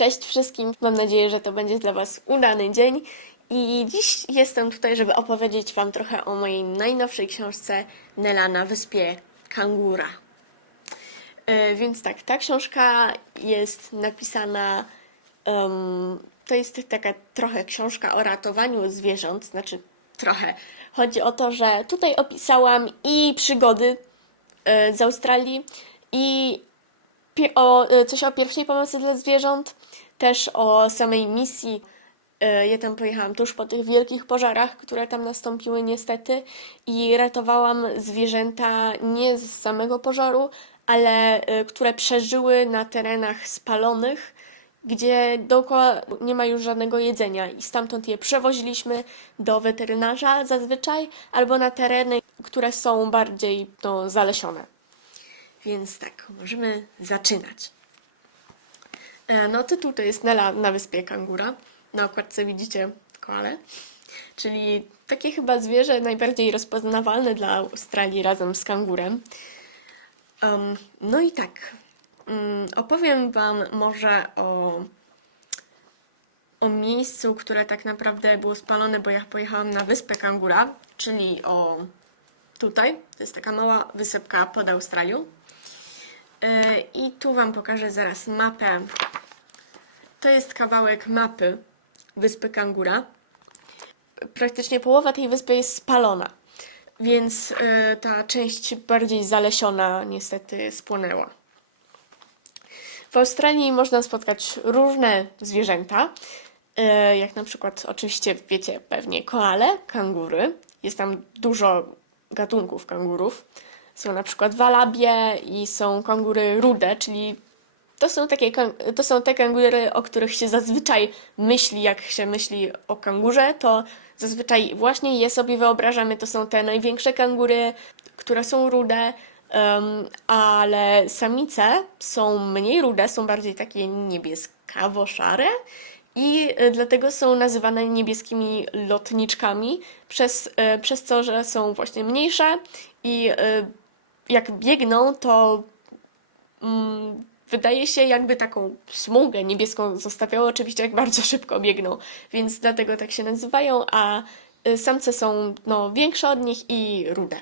Cześć wszystkim, mam nadzieję, że to będzie dla Was udany dzień. I dziś jestem tutaj, żeby opowiedzieć Wam trochę o mojej najnowszej książce Nela na wyspie Kangura. E, więc tak, ta książka jest napisana. em, to jest taka trochę książka o ratowaniu zwierząt, znaczy trochę. Chodzi o to, że tutaj opisałam i przygody e, z Australii, i e, coś o pierwszej pomocy dla zwierząt, też o samej misji. E, Ja tam pojechałam tuż po tych wielkich pożarach, które tam nastąpiły niestety i ratowałam zwierzęta nie z samego pożaru, ale e, które przeżyły na terenach spalonych, gdzie dookoła nie ma już żadnego jedzenia i stamtąd je przewoziliśmy do weterynarza zazwyczaj albo na tereny, które są bardziej no, zalesione. Więc tak, możemy zaczynać. E, No, tytuł to jest Nela na wyspie Kangura. Na okładce widzicie koale, czyli takie chyba zwierzę najbardziej rozpoznawalne dla Australii razem z kangurem. Em, no i tak, mm, opowiem Wam może o, o miejscu, które tak naprawdę było spalone, bo ja pojechałam na wyspę Kangura, czyli o tutaj. To jest taka mała wysepka pod Australią. E, I tu Wam pokażę zaraz mapę. To jest kawałek mapy wyspy Kangura. Praktycznie połowa tej wyspy jest spalona, więc e, ta część bardziej zalesiona niestety spłonęła. W Australii można spotkać różne zwierzęta, e, jak na przykład, oczywiście wiecie pewnie, koale, kangury. Jest tam dużo gatunków kangurów. Są na przykład walabie i są kangury rude, czyli to są, takie, to są te kangury, o których się zazwyczaj myśli, jak się myśli o kangurze, to zazwyczaj właśnie je sobie wyobrażamy. To są te największe kangury, które są rude, em, ale samice są mniej rude, są bardziej takie niebieskawo-szare i e, dlatego są nazywane niebieskimi lotniczkami, przez, e, przez to, że są właśnie mniejsze i e, jak biegną, to mm, wydaje się jakby taką smugę niebieską zostawiało, oczywiście jak bardzo szybko biegną, więc dlatego tak się nazywają, a y, samce są no, większe od nich i rude.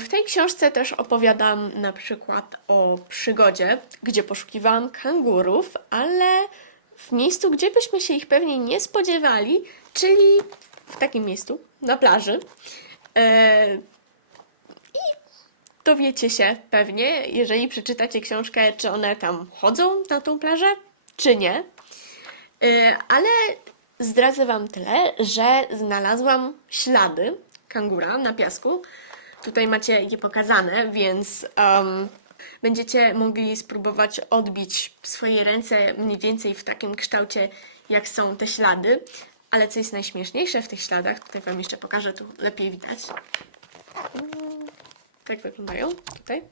W tej książce też opowiadam na przykład o przygodzie, gdzie poszukiwałam kangurów, ale w miejscu, gdzie byśmy się ich pewnie nie spodziewali, czyli w takim miejscu, na plaży. Dowiecie się pewnie, jeżeli przeczytacie książkę, czy one tam chodzą na tą plażę, czy nie. Yy, Ale zdradzę Wam tyle, że znalazłam ślady kangura na piasku. Tutaj macie je pokazane, więc em, będziecie mogli spróbować odbić swoje ręce mniej więcej w takim kształcie, jak są te ślady. Ale co jest najśmieszniejsze w tych śladach, tutaj Wam jeszcze pokażę, tu lepiej widać. Tak wyglądają tutaj.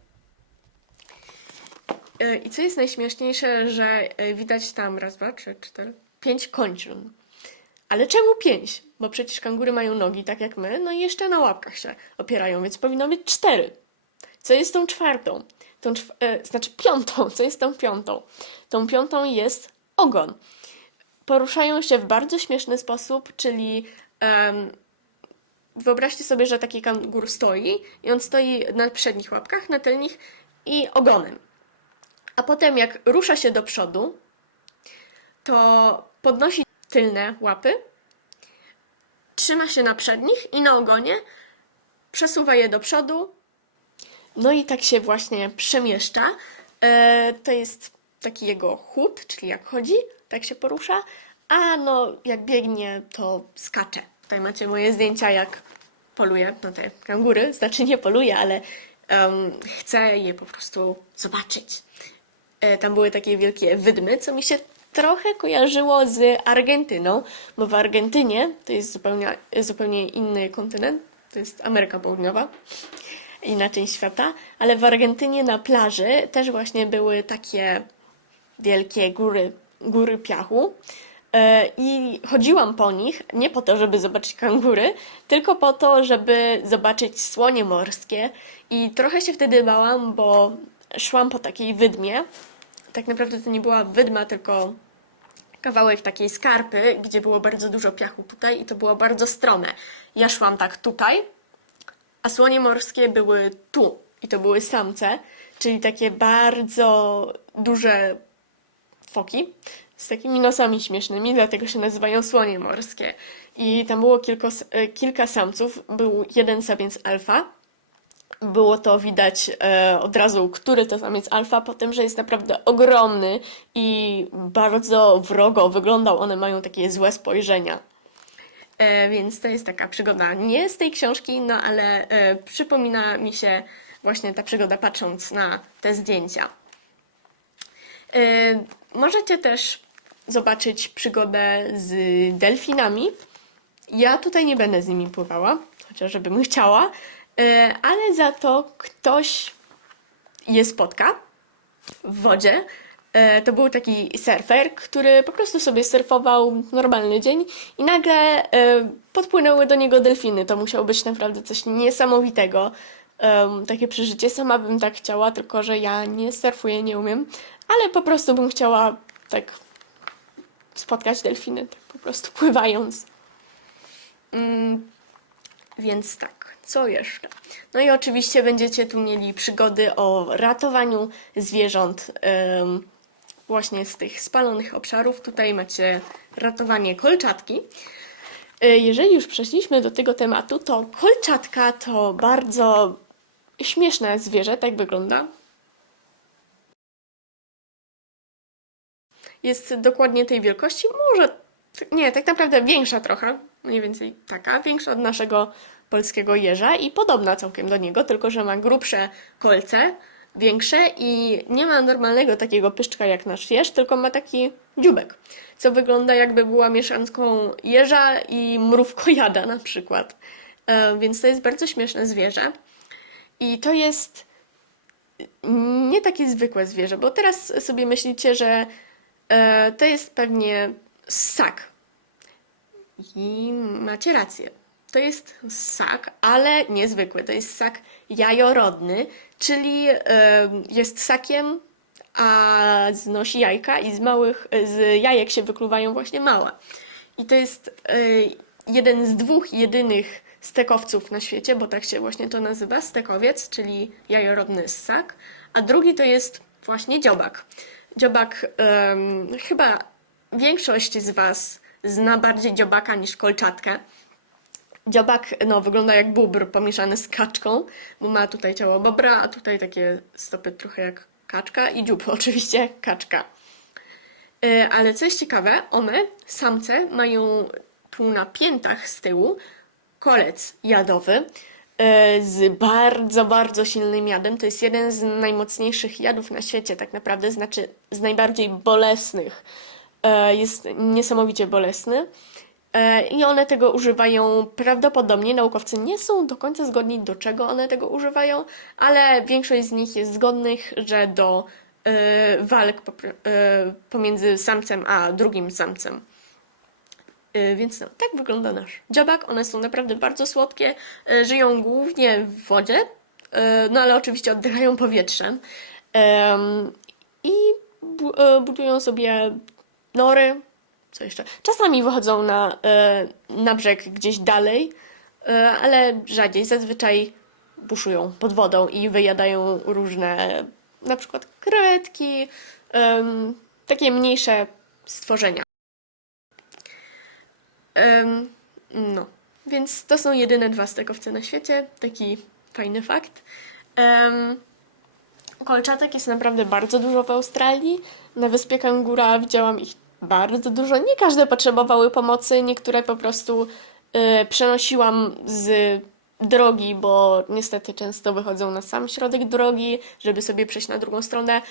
E, I co jest najśmieszniejsze, że e, widać tam raz, dwa, trzy, cztery, pięć kończyn. Ale czemu pięć? Bo przecież kangury mają nogi, tak jak my, no i jeszcze na łapkach się opierają, więc powinno być cztery. Co jest tą czwartą? Tą czw- e, znaczy piątą. Co jest tą piątą? Tą piątą jest ogon. Poruszają się w bardzo śmieszny sposób, czyli em, Wyobraźcie sobie, że taki kangur stoi i on stoi na przednich łapkach, na tylnych i ogonem. A potem jak rusza się do przodu, to podnosi tylne łapy, trzyma się na przednich i na ogonie, przesuwa je do przodu. No i tak się właśnie przemieszcza. E, to jest taki jego chód, czyli jak chodzi, tak się porusza, a no jak biegnie, to skacze. Tutaj macie moje zdjęcia, jak poluje na te kangury. Znaczy nie poluje, ale em, chcę je po prostu zobaczyć. E, tam były takie wielkie wydmy, co mi się trochę kojarzyło z Argentyną, bo w Argentynie to jest zupełnie, zupełnie inny kontynent, to jest Ameryka Południowa, inna część świata, ale w Argentynie na plaży też właśnie były takie wielkie góry, góry piachu. E, I chodziłam po nich nie po to, żeby zobaczyć kangury, tylko po to, żeby zobaczyć słonie morskie. I trochę się wtedy bałam, bo szłam po takiej wydmie, tak naprawdę to nie była wydma, tylko kawałek takiej skarpy, gdzie było bardzo dużo piachu tutaj i to było bardzo strome. Ja szłam tak tutaj, a słonie morskie były tu i to były samce, czyli takie bardzo duże foki z takimi nosami śmiesznymi, dlatego się nazywają słonie morskie. I tam było kilko, e, kilka samców, był jeden samiec alfa. Było to widać e, od razu, który to samiec alfa, po tym, że jest naprawdę ogromny i bardzo wrogo wyglądał. One mają takie złe spojrzenia. E, więc to jest taka przygoda nie z tej książki, no ale e, przypomina mi się właśnie ta przygoda patrząc na te zdjęcia. E, możecie też zobaczyć przygodę z delfinami. Ja tutaj nie będę z nimi pływała, chociażbym chciała, e, ale za to ktoś je spotka w wodzie. E, To był taki surfer, który po prostu sobie surfował normalny dzień i nagle e, podpłynęły do niego delfiny. To musiało być naprawdę coś niesamowitego. Takie przeżycie. Sama bym tak chciała, tylko że ja nie surfuję, nie umiem, ale po prostu bym chciała tak spotkać delfiny, tak po prostu pływając. Mm, więc tak, co jeszcze? No i oczywiście będziecie tu mieli przygody o ratowaniu zwierząt em, właśnie z tych spalonych obszarów. Tutaj macie ratowanie kolczatki. E, Jeżeli już przeszliśmy do tego tematu, to kolczatka to bardzo śmieszne zwierzę, tak wygląda. Jest dokładnie tej wielkości, może nie, tak naprawdę większa trochę, mniej więcej taka, większa od naszego polskiego jeża i podobna całkiem do niego, tylko że ma grubsze kolce, większe i nie ma normalnego takiego pyszczka jak nasz jeż, tylko ma taki dziubek, co wygląda jakby była mieszanką jeża i mrówkojada na przykład. E, Więc to jest bardzo śmieszne zwierzę. I to jest nie takie zwykłe zwierzę, bo teraz sobie myślicie, że e, to jest pewnie ssak. I macie rację. To jest ssak, ale niezwykły. To jest ssak jajorodny, czyli e, jest ssakiem, a znosi jajka i z małych, z jajek się wykluwają właśnie małe. I to jest e, jeden z dwóch jedynych stekowców na świecie, bo tak się właśnie to nazywa, stekowiec, czyli jajorodny ssak, a drugi to jest właśnie dziobak. Dziobak, em, chyba większość z Was zna bardziej dziobaka niż kolczatkę. Dziobak no, wygląda jak bóbr pomieszany z kaczką, bo ma tutaj ciało bobra, a tutaj takie stopy trochę jak kaczka i dziób oczywiście kaczka. E, Ale co jest ciekawe, one, samce, mają tu na piętach z tyłu kolec jadowy z bardzo, bardzo silnym jadem. To jest jeden z najmocniejszych jadów na świecie, tak naprawdę, znaczy z najbardziej bolesnych. E, Jest niesamowicie bolesny. E, I one tego używają prawdopodobnie. Naukowcy nie są do końca zgodni, do czego one tego używają, ale większość z nich jest zgodnych, że do e, walk e, pomiędzy samcem a drugim samcem. Y, Więc no, tak wygląda nasz dziobak. One są naprawdę bardzo słodkie. y, Żyją głównie w wodzie, y, no ale oczywiście oddychają powietrzem. Em, I bu- budują sobie nory. Co jeszcze? Czasami wychodzą na, na brzeg gdzieś dalej, ale rzadziej. Zazwyczaj buszują pod wodą i wyjadają różne, na przykład krewetki, takie mniejsze stworzenia. No, więc to są jedyne dwa stekowce na świecie. Taki fajny fakt. Em, kolczatek jest naprawdę bardzo dużo w Australii. Na wyspie Kangura widziałam ich bardzo dużo. Nie każde potrzebowały pomocy, niektóre po prostu y, przenosiłam z drogi, bo niestety często wychodzą na sam środek drogi, żeby sobie przejść na drugą stronę.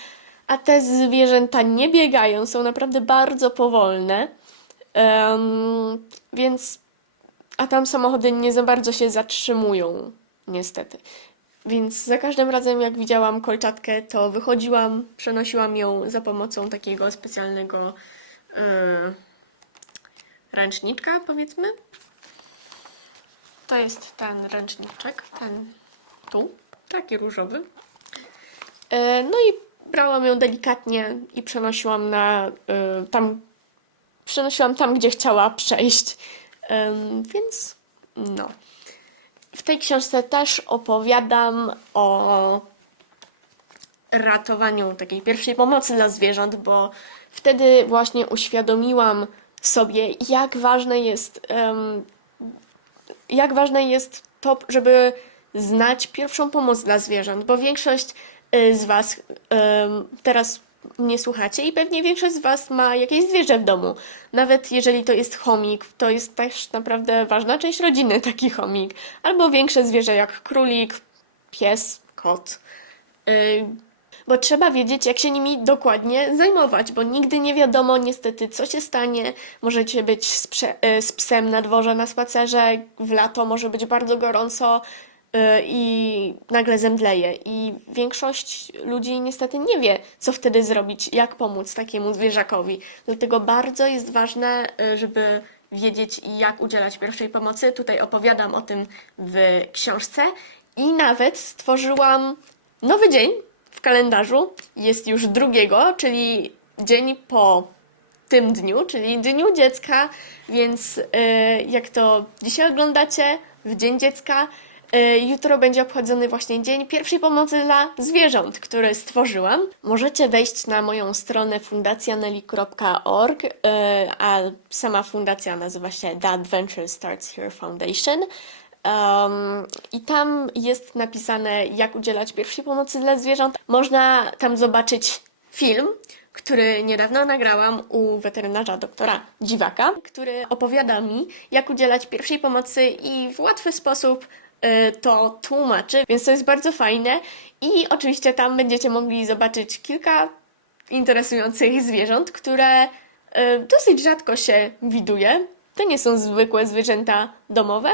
A te zwierzęta nie biegają, są naprawdę bardzo powolne. Em, więc, a tam samochody nie za bardzo się zatrzymują, niestety. Więc za każdym razem, jak widziałam kolczatkę, to wychodziłam, przenosiłam ją za pomocą takiego specjalnego e, ręczniczka, powiedzmy. To jest ten ręczniczek, ten tu, taki różowy. E, No i brałam ją delikatnie i przenosiłam na y, tam, przenosiłam tam, gdzie chciała przejść. Ym, więc no. W tej książce też opowiadam o ratowaniu takiej pierwszej pomocy dla zwierząt, bo wtedy właśnie uświadomiłam sobie, jak ważne jest, em, jak ważne jest to, żeby znać pierwszą pomoc dla zwierząt, bo większość y, z Was em, teraz mnie słuchacie i pewnie większość z Was ma jakieś zwierzę w domu. Nawet jeżeli to jest chomik, to jest też naprawdę ważna część rodziny taki chomik. Albo większe zwierzę jak królik, pies, kot. Y, bo trzeba wiedzieć, jak się nimi dokładnie zajmować, bo nigdy nie wiadomo niestety, co się stanie. Możecie być z, y, z psem na dworze na spacerze, w lato może być bardzo gorąco i nagle zemdleje. I większość ludzi niestety nie wie, co wtedy zrobić, jak pomóc takiemu zwierzakowi. Dlatego bardzo jest ważne, y, żeby wiedzieć, jak udzielać pierwszej pomocy. Tutaj opowiadam o tym w książce i nawet stworzyłam nowy dzień w kalendarzu. Jest już drugiego, czyli dzień po tym dniu, czyli Dniu Dziecka, więc y, jak to dzisiaj oglądacie, w Dzień Dziecka, y, jutro będzie obchodzony właśnie Dzień Pierwszej Pomocy dla Zwierząt, który stworzyłam. Możecie wejść na moją stronę fundacjaneli.org, y, a sama fundacja nazywa się The Adventure Starts Here Foundation. Um, I tam jest napisane, jak udzielać pierwszej pomocy dla zwierząt. Można tam zobaczyć film, który niedawno nagrałam u weterynarza doktora Dziwaka, który opowiada mi, jak udzielać pierwszej pomocy i w łatwy sposób to tłumaczy, więc to jest bardzo fajne. I oczywiście tam będziecie mogli zobaczyć kilka interesujących zwierząt, które y, dosyć rzadko się widuje. To nie są zwykłe zwierzęta domowe,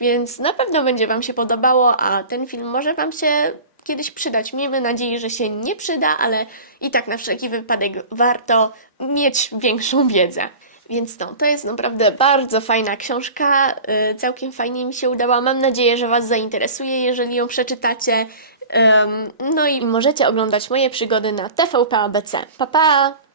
więc na pewno będzie Wam się podobało, a ten film może Wam się kiedyś przydać. Miejmy nadzieję, że się nie przyda, ale i tak na wszelki wypadek warto mieć większą wiedzę. Więc no, to jest naprawdę bardzo fajna książka, yy, całkiem fajnie mi się udała. Mam nadzieję, że Was zainteresuje, jeżeli ją przeczytacie. No i możecie oglądać moje przygody na TVP ABC. Pa, pa!